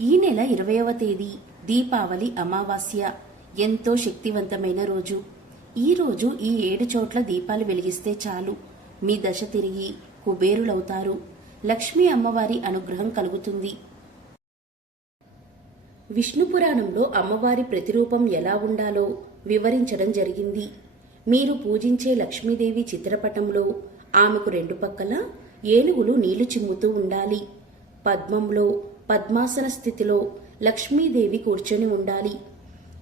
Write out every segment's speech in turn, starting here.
ఈ నెల ఇరవయవ తేదీ దీపావళి అమావాస్య. ఎంతో శక్తివంతమైన రోజు. ఈ రోజు ఈ ఏడు చోట్ల దీపాలు వెలిగిస్తే చాలు. మీ దశ తిరిగి కుబేరులవుతారు. లక్ష్మీ అమ్మవారి అనుగ్రహం కలుగుతుంది. విష్ణు పురాణంలో అమ్మవారి ప్రతిరూపం ఎలా ఉండాలో వివరించడం జరిగింది. మీరు పూజించే లక్ష్మీదేవి చిత్రపటంలో ఆమెకు రెండు పక్కల ఏనుగులు నీళ్ళు చిమ్ముతూ ఉండాలి. పద్మంలో పద్మాసన స్థితిలో లక్ష్మీదేవి కూర్చొని ఉండాలి.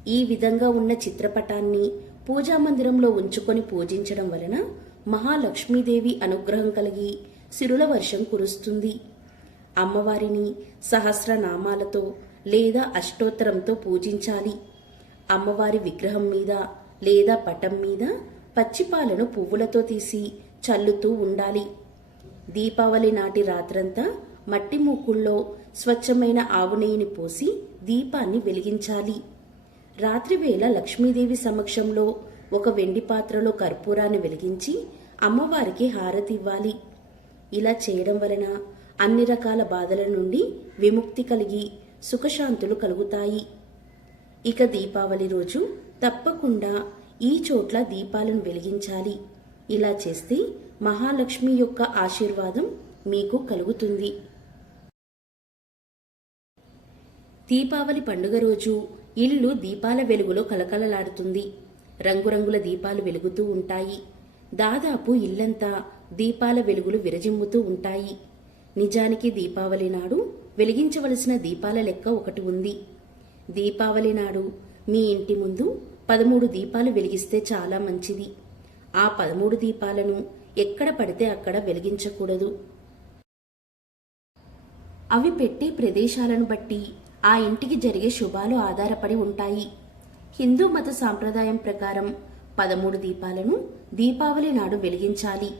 ఈ విధంగా ఉన్న చిత్రపటాన్ని పూజా మందిరంలో ఉంచుకొని పూజించడం వలన మహాలక్ష్మీదేవి అనుగ్రహం కలిగి సిరుల వర్షం కురుస్తుంది. అమ్మవారిని సహస్రనామాలతో లేదా అష్టోత్తరంతో పూజించాలి. అమ్మవారి విగ్రహం మీద లేదా పటం మీద పచ్చిపాలను పువ్వులతో తీసి చల్లుతూ ఉండాలి. దీపావళి నాటి రాత్రంతా మట్టి మూకుల్లో స్వచ్ఛమైన ఆవు నెయ్యిని పోసి దీపాన్ని వెలిగించాలి. రాత్రివేళ లక్ష్మీదేవి సమక్షంలో ఒక వెండి పాత్రలో కర్పూరాన్ని వెలిగించి అమ్మవారికి హారతి ఇవ్వాలి. ఇలా చేయడం వలన అన్ని రకాల బాధల నుండి విముక్తి కలిగి సుఖశాంతులు కలుగుతాయి. ఇక దీపావళి రోజు తప్పకుండా ఈ చోట్ల దీపాలను వెలిగించాలి. ఇలా చేస్తే మహాలక్ష్మి యొక్క ఆశీర్వాదం మీకు కలుగుతుంది. దీపావళి పండుగ రోజు ఇల్లు దీపాల వెలుగులో కలకలలాడుతుంది. రంగురంగుల దీపాలు వెలుగుతూ ఉంటాయి. దాదాపు ఇల్లంతా దీపాల వెలుగులు విరజిమ్ముతూ ఉంటాయి. నిజానికి దీపావళి నాడు వెలిగించవలసిన దీపాల లెక్క ఒకటి ఉంది. దీపావళి నాడు మీ ఇంటి ముందు పదమూడు దీపాలు వెలిగిస్తే చాలా మంచిది. ఆ పదమూడు దీపాలను ఎక్కడ పడితే అక్కడ వెలిగించకూడదు. అవి పెట్టే ప్రదేశాలను బట్టి ఆ ఇంటికి జరిగే శుభాలు ఆధారపడి ఉంటాయి. హిందూ మత సాంప్రదాయం ప్రకారం పదమూడు దీపాలను దీపావళి నాడు వెలిగించాలి.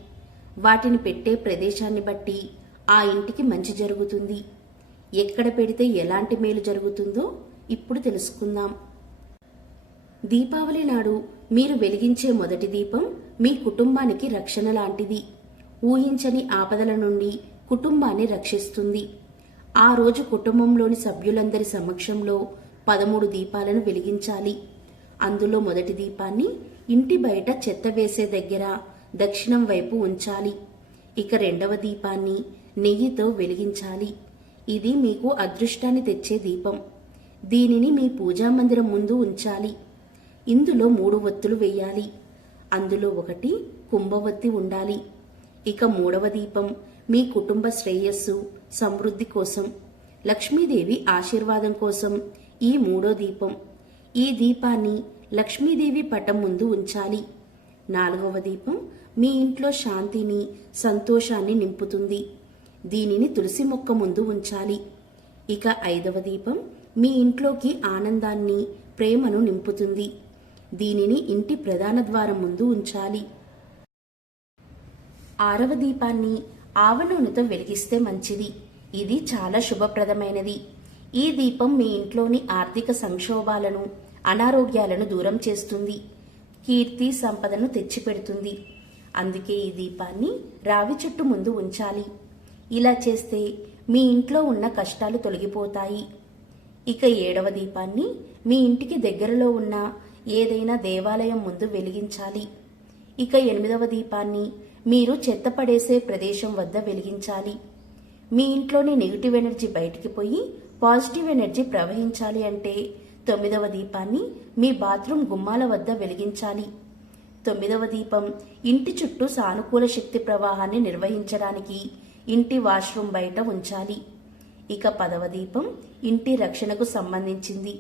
వాటిని పెట్టే ప్రదేశాన్ని బట్టి ఆ ఇంటికి మంచి జరుగుతుంది. ఎక్కడ పెడితే ఎలాంటి మేలు జరుగుతుందో ఇప్పుడు తెలుసుకుందాం. దీపావళి నాడు మీరు వెలిగించే మొదటి దీపం మీ కుటుంబానికి రక్షణ లాంటిది. ఊహించని ఆపదల నుండి కుటుంబాన్ని రక్షిస్తుంది. ఆ రోజు కుటుంబంలోని సభ్యులందరి సమక్షంలో పదమూడు దీపాలను వెలిగించాలి. అందులో మొదటి దీపాన్ని ఇంటి బయట చెత్త వేసే దగ్గర దక్షిణం వైపు ఉంచాలి. ఇక రెండవ దీపాన్ని నెయ్యితో వెలిగించాలి. ఇది మీకు అదృష్టాన్ని తెచ్చే దీపం. దీనిని మీ పూజా మందిరం ముందు ఉంచాలి. ఇందులో మూడు ఒత్తులు వేయాలి. అందులో ఒకటి కుంభవత్తి ఉండాలి. ఇక మూడవ దీపం. మీ కుటుంబ శ్రేయస్సు సమృద్ధి కోసం లక్ష్మీదేవి ఆశీర్వాదం కోసం ఈ మూడో దీపం. ఈ దీపాన్ని లక్ష్మీదేవి పటం ముందు ఉంచాలి. నాలుగవ దీపం మీ ఇంట్లో శాంతిని సంతోషాన్ని నింపుతుంది. దీనిని తులసి మొక్క ముందు ఉంచాలి. ఇక ఐదవ దీపం మీ ఇంట్లోకి ఆనందాన్ని ప్రేమను నింపుతుంది. దీనిని ఇంటి ప్రధాన ద్వారం ముందు ఉంచాలి. ఆరవ దీపాన్ని ఆవనూనెతో వెలిగిస్తే మంచిది. ఇది చాలా శుభప్రదమైనది. ఈ దీపం మీ ఇంట్లోని ఆర్థిక సంక్షోభాలను అనారోగ్యాలను దూరం చేస్తుంది. కీర్తి సంపదను తెచ్చిపెడుతుంది. అందుకే ఈ దీపాన్ని రావి చెట్టు ముందు ఉంచాలి. ఇలా చేస్తే మీ ఇంట్లో ఉన్న కష్టాలు తొలగిపోతాయి. ఇక ఏడవ దీపాన్ని మీ ఇంటికి దగ్గరలో ఉన్న ఏదైనా దేవాలయం ముందు వెలిగించాలి. ఇక ఎనిమిదవ దీపాన్ని మీరు చెత్త పడేసే ప్రదేశం వద్ద వెలిగించాలి. మీ ఇంట్లోని నెగిటివ్ ఎనర్జీ బయటికి పోయి పాజిటివ్ ఎనర్జీ ప్రవహించాలి అంటే తొమ్మిదవ దీపాన్ని మీ బాత్రూమ్ గుమ్మాల వద్ద వెలిగించాలి. తొమ్మిదవ దీపం ఇంటి చుట్టూ సానుకూల శక్తి ప్రవాహాన్ని నిర్వహించడానికి ఇంటి వాష్రూమ్ బయట ఉంచాలి. ఇక పదవ దీపం ఇంటి రక్షణకు సంబంధించింది.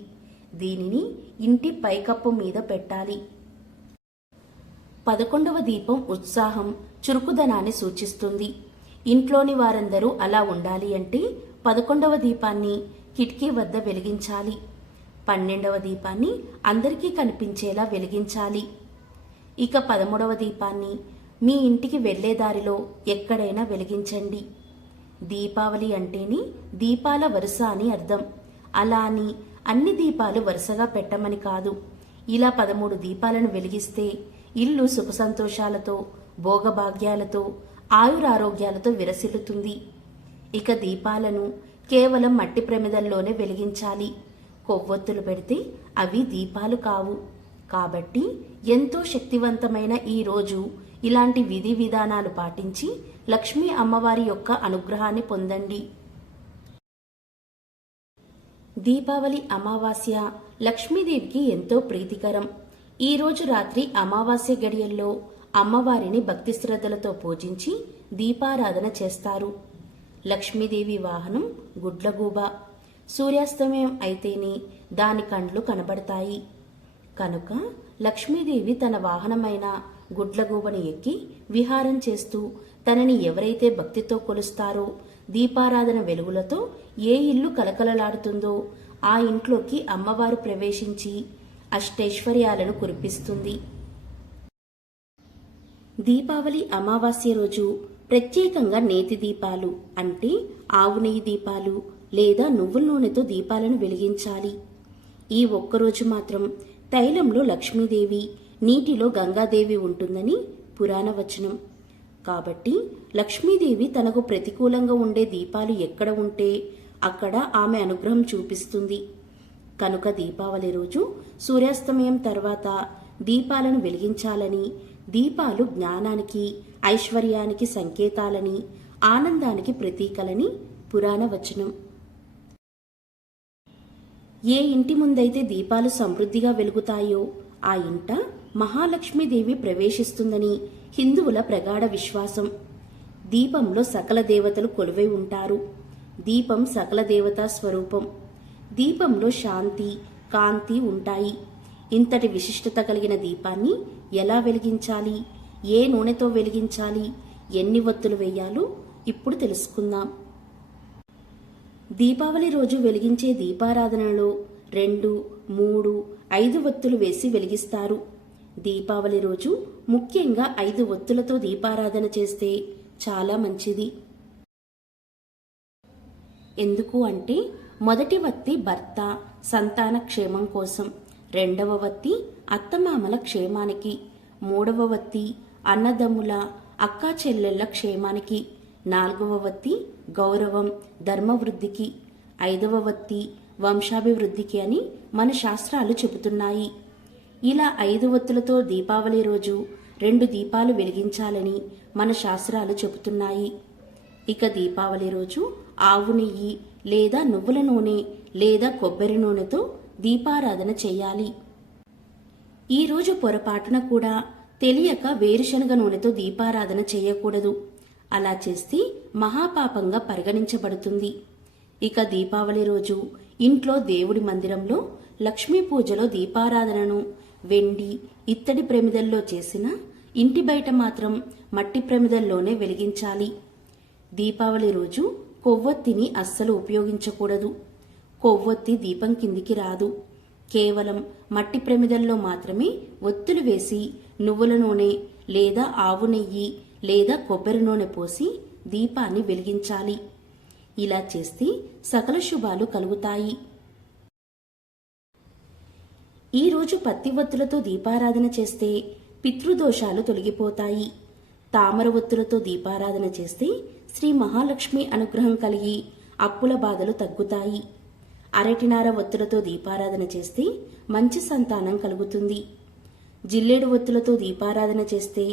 దీనిని ఇంటి పైకప్పు మీద పెట్టాలి. పదకొండవ దీపం ఉత్సాహం చురుకుదనాన్ని సూచిస్తుంది. ఇంట్లోని వారందరూ అలా ఉండాలి అంటే పదకొండవ దీపాన్ని కిటికీ వద్ద వెలిగించాలి. పన్నెండవ దీపాన్ని అందరికీ కనిపించేలా వెలిగించాలి. ఇక పదమూడవ దీపాన్ని మీ ఇంటికి వెళ్ళే దారిలో ఎక్కడైనా వెలిగించండి. దీపావళి అంటేనే దీపాల వరుస అని అర్థం. అలా అని అన్ని దీపాలు వరుసగా పెట్టమని కాదు. ఇలా పదమూడు దీపాలను వెలిగిస్తే ఇల్లు సుఖ సంతోషాలతో భోగభాగ్యాలతో ఆయురారోగ్యాలతో విరసిల్లుతుంది. ఇక దీపాలను కేవలం మట్టి ప్రమిదల్లోనే వెలిగించాలి. కొవ్వొత్తులు పెడితే అవి దీపాలు కావు. కాబట్టి ఎంతో శక్తివంతమైన ఈ రోజు ఇలాంటి విధి విధానాలు పాటించి లక్ష్మీ అమ్మవారి యొక్క అనుగ్రహాన్ని పొందండి. దీపావళి అమావాస్య లక్ష్మీదేవికి ఎంతో ప్రీతికరం. ఈరోజు రాత్రి అమావాస్య గడియల్లో అమ్మవారిని భక్తి శ్రద్ధలతో పూజించి దీపారాధన చేస్తారు. లక్ష్మీదేవి వాహనం గుడ్లగూబ. సూర్యాస్తమయం అయితేనే దాని కండ్లు కనబడతాయి. కనుక లక్ష్మీదేవి తన వాహనమైన గుడ్లగూబని ఎక్కి విహారం చేస్తూ తనని ఎవరైతే భక్తితో కొలుస్తారో దీపారాధన వెలుగులతో ఏ ఇల్లు కలకలలాడుతుందో ఆ ఇంట్లోకి అమ్మవారు ప్రవేశించి అష్టైశ్వర్యాలను కురిపిస్తుంది. దీపావళి అమావాస్య రోజు ప్రత్యేకంగా నేతి దీపాలు అంటే ఆవు నెయ్యి దీపాలు లేదా నువ్వుల నూనెతో దీపాలను వెలిగించాలి. ఈ ఒక్కరోజు మాత్రం తైలంలో లక్ష్మీదేవి నీటిలో గంగాదేవి ఉంటుందని పురాణ వచనం. కాబట్టి లక్ష్మీదేవి తనకు ప్రతికూలంగా ఉండే దీపాలు ఎక్కడ ఉంటే అక్కడ ఆమె అనుగ్రహం చూపిస్తుంది. కనుక దీపావళి రోజు సూర్యాస్తమయం తర్వాత దీపాలను వెలిగించాలని దీపాలు జ్ఞానానికి ఐశ్వర్యానికి సంకేతాలని ఆనందానికి ప్రతీకలని పురాణ వచనం. ఏ ఇంటి ముందైతే దీపాలు సమృద్ధిగా వెలుగుతాయో ఆ ఇంట మహాలక్ష్మీదేవి ప్రవేశిస్తుందని హిందువుల ప్రగాఢ విశ్వాసం. దీపంలో సకల దేవతలు కొలువై ఉంటారు. దీపం సకల దేవతా స్వరూపం. దీపంలో శాంతి కాంతి ఉంటాయి. ఇంతటి విశిష్టత కలిగిన దీపాన్ని ఎలా వెలిగించాలి? ఏ నూనెతో వెలిగించాలి? ఎన్ని ఒత్తులు వేయాలో ఇప్పుడు తెలుసుకుందాం. దీపావళి రోజు వెలిగించే దీపారాధనలో రెండు మూడు ఐదు ఒత్తులు వేసి వెలిగిస్తారు. దీపావళి రోజు ముఖ్యంగా ఐదు ఒత్తులతో దీపారాధన చేస్తే చాలా మంచిది. ఎందుకు అంటే మొదటి వత్తి భర్త సంతాన క్షేమం కోసం. రెండవ వత్తి అత్తమామల క్షేమానికి. మూడవ వత్తి అన్నదమ్ముల అక్కా చెల్లెళ్ళ క్షేమానికి. నాలుగవ వత్తి గౌరవం ధర్మవృద్ధికి. ఐదవ వత్తి వంశాభివృద్ధికి అని మన శాస్త్రాలు చెబుతున్నాయి. ఇలా ఐదు వత్తులతో దీపావళి రోజు రెండు దీపాలు వెలిగించాలని మన శాస్త్రాలు చెబుతున్నాయి. ఇక దీపావళి రోజు ఆవు నెయ్యి లేదా నువ్వుల నూనె లేదా కొబ్బరి నూనెతో దీపారాధన చేయాలి. ఈ రోజు పొరపాటున కూడా తెలియక వేరుశనగ నూనెతో దీపారాధన చేయకూడదు. అలా చేస్తే మహాపాపంగా పరిగణించబడుతుంది. ఇక దీపావళి రోజు ఇంట్లో దేవుడి మందిరంలో లక్ష్మీ పూజలో దీపారాధనను వెండి ఇత్తడి ప్రమిదల్లో చేసిన ఇంటి బయట మాత్రం మట్టి ప్రమిదల్లోనే వెలిగించాలి. దీపావళి రోజు కొవ్వొత్తిని అస్సలు ఉపయోగించకూడదు. కొవ్వొత్తి దీపం కిందికి రాదు. కేవలం మట్టి ప్రమిదల్లో మాత్రమే ఒత్తులు వేసి నువ్వుల నూనె లేదా ఆవు నెయ్యి లేదా కొబ్బరి నూనె పోసి దీపాన్ని వెలిగించాలి. ఇలా చేస్తే సకల శుభాలు కలుగుతాయి. ఈరోజు పత్తి ఒత్తులతో దీపారాధన చేస్తే పితృదోషాలు తొలగిపోతాయి. తామర ఒత్తులతో దీపారాధన చేస్తే శ్రీ మహాలక్ష్మి అనుగ్రహం కలిగి అప్పుల బాధలు తగ్గుతాయి. అరటినార ఒత్తులతో దీపారాధన చేస్తే మంచి సంతానం కలుగుతుంది. జిల్లేడు ఒత్తులతో దీపారాధన చేస్తే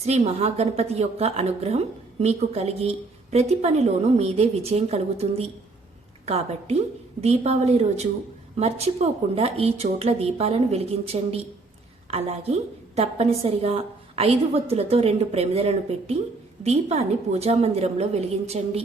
శ్రీ మహాగణపతి యొక్క అనుగ్రహం మీకు కలిగి ప్రతి పనిలోనూ మీదే విజయం కలుగుతుంది. కాబట్టి దీపావళి రోజు మర్చిపోకుండా ఈ చోట్ల దీపాలను వెలిగించండి. అలాగే తప్పనిసరిగా ఐదు ఒత్తులతో రెండు ప్రమిదలను పెట్టి దీపాన్ని పూజా మందిరంలో వెలిగించండి.